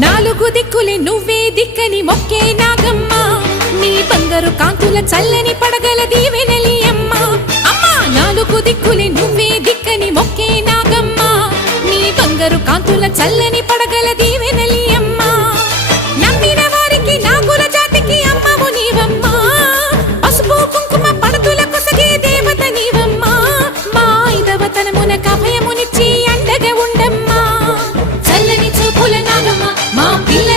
నాలుగు దిక్కులే నువ్వే దిక్కని మొక్కే నాగమ్మ నీ బంగారు కాంతుల చల్లని పడగల దీవెనలి అమ్మ అమ్మా నాలుగు దిక్కులే నువ్వే దిక్కని మొక్కే నాగమ్మ నీ బంగారు కాంతుల చల్లని పడగల దీవెనలి అమ్మ నమ్మిన వారికి నాగుల జాతికి అమ్మవు నీవమ్మ పసుపు కుంకుమ పడతుల కొసగే దేవత నీవమ్మ మా ఐదవతనమునకు అభయమునిచ్చి అండగా ఉండమ్మా చల్లని చూపుల నాగమ్మ మా పిల్ల